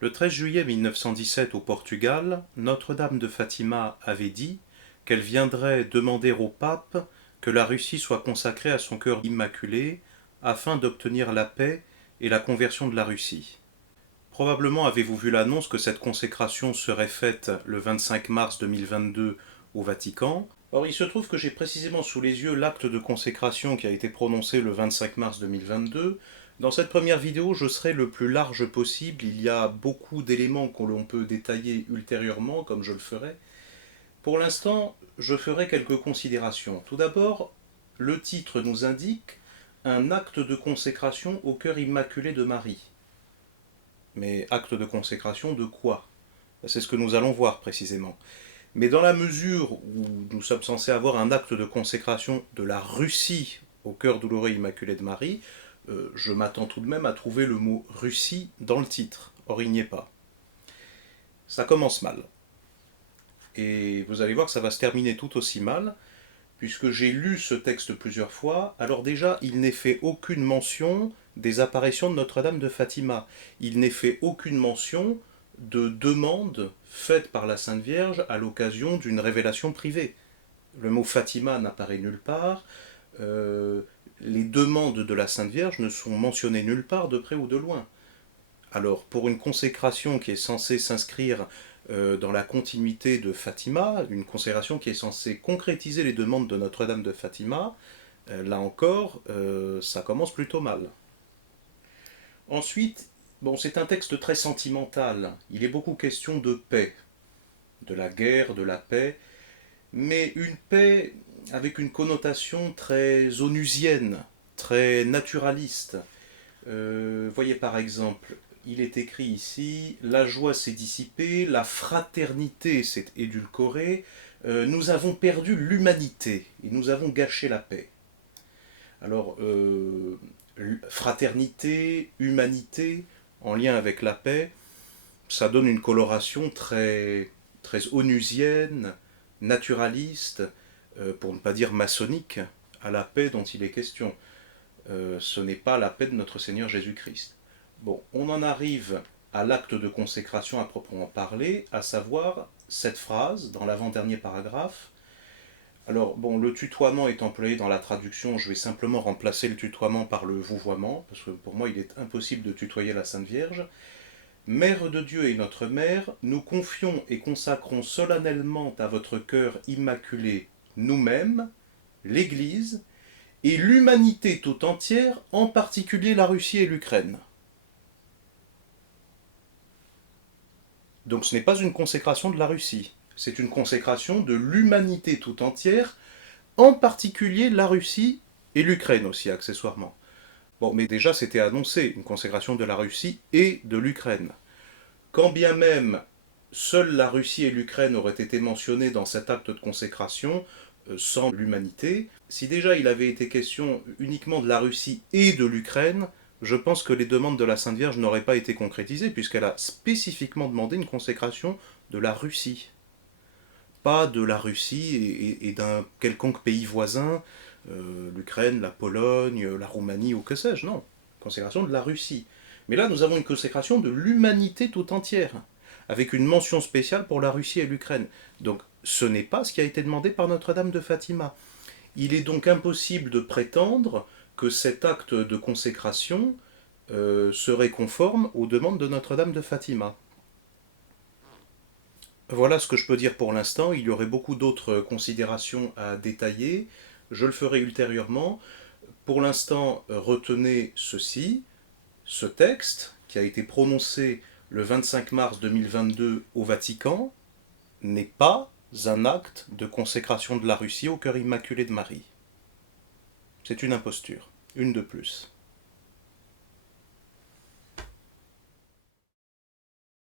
Le 13 juillet 1917 au Portugal, Notre-Dame de Fatima avait dit qu'elle viendrait demander au pape que la Russie soit consacrée à son cœur immaculé afin d'obtenir la paix et la conversion de la Russie. Probablement avez-vous vu l'annonce que cette consécration serait faite le 25 mars 2022 au Vatican. Or, il se trouve que j'ai précisément sous les yeux l'acte de consécration qui a été prononcé le 25 mars 2022. Dans cette première vidéo, je serai le plus large possible. Il y a beaucoup d'éléments que l'on peut détailler ultérieurement, comme je le ferai. Pour l'instant, je ferai quelques considérations. Tout d'abord, le titre nous indique un acte de consécration au cœur immaculé de Marie. Mais acte de consécration de quoi? C'est ce que nous allons voir précisément. Mais dans la mesure où nous sommes censés avoir un acte de consécration de la Russie au cœur douloureux immaculé de Marie, je m'attends tout de même à trouver le mot Russie dans le titre. Or, il n'y est pas. Ça commence mal. Et vous allez voir que ça va se terminer tout aussi mal, puisque j'ai lu ce texte plusieurs fois. Alors déjà, il n'est fait aucune mention des apparitions de Notre-Dame de Fatima. Il n'est fait aucune mention de demandes faites par la Sainte Vierge à l'occasion d'une révélation privée. Le mot Fatima n'apparaît nulle part. Les demandes de la Sainte Vierge ne sont mentionnées nulle part, de près ou de loin. Alors, pour une consécration qui est censée s'inscrire dans la continuité de Fatima, une consécration qui est censée concrétiser les demandes de Notre-Dame de Fatima, là encore, ça commence plutôt mal. Ensuite, bon, c'est un texte très sentimental. Il est beaucoup question de paix, de la guerre, de la paix, mais une paix avec une connotation très onusienne, très naturaliste. Voyez par exemple, il est écrit ici, la joie s'est dissipée, la fraternité s'est édulcorée, nous avons perdu l'humanité et nous avons gâché la paix. Alors, fraternité, humanité, en lien avec la paix, ça donne une coloration très, très onusienne, naturaliste, pour ne pas dire maçonnique, à la paix dont il est question. Ce n'est pas la paix de notre Seigneur Jésus-Christ. Bon, on en arrive à l'acte de consécration à proprement parler, à savoir cette phrase dans l'avant-dernier paragraphe. Alors, bon, le tutoiement est employé dans la traduction, je vais simplement remplacer le tutoiement par le vouvoiement, parce que pour moi il est impossible de tutoyer la Sainte Vierge. Mère de Dieu et notre Mère, nous confions et consacrons solennellement à votre cœur immaculé nous-mêmes, l'Église, et l'humanité tout entière, en particulier la Russie et l'Ukraine. Donc ce n'est pas une consécration de la Russie, c'est une consécration de l'humanité tout entière, en particulier la Russie et l'Ukraine aussi accessoirement. Bon, mais déjà c'était annoncé, une consécration de la Russie et de l'Ukraine. Quand bien même seule la Russie et l'Ukraine auraient été mentionnées dans cet acte de consécration, sans l'humanité, si déjà il avait été question uniquement de la Russie et de l'Ukraine, je pense que les demandes de la Sainte Vierge n'auraient pas été concrétisées, puisqu'elle a spécifiquement demandé une consécration de la Russie. Pas de la Russie et d'un quelconque pays voisin, l'Ukraine, la Pologne, la Roumanie ou que sais-je, non. Consécration de la Russie. Mais là, nous avons une consécration de l'humanité tout entière, avec une mention spéciale pour la Russie et l'Ukraine. Donc, ce n'est pas ce qui a été demandé par Notre-Dame de Fatima. Il est donc impossible de prétendre que cet acte de consécration serait conforme aux demandes de Notre-Dame de Fatima. Voilà ce que je peux dire pour l'instant. Il y aurait beaucoup d'autres considérations à détailler. Je le ferai ultérieurement. Pour l'instant, retenez ceci. Ce texte, qui a été prononcé le 25 mars 2022 au Vatican, n'est pas un acte de consécration de la Russie au cœur immaculé de Marie. C'est une imposture, une de plus.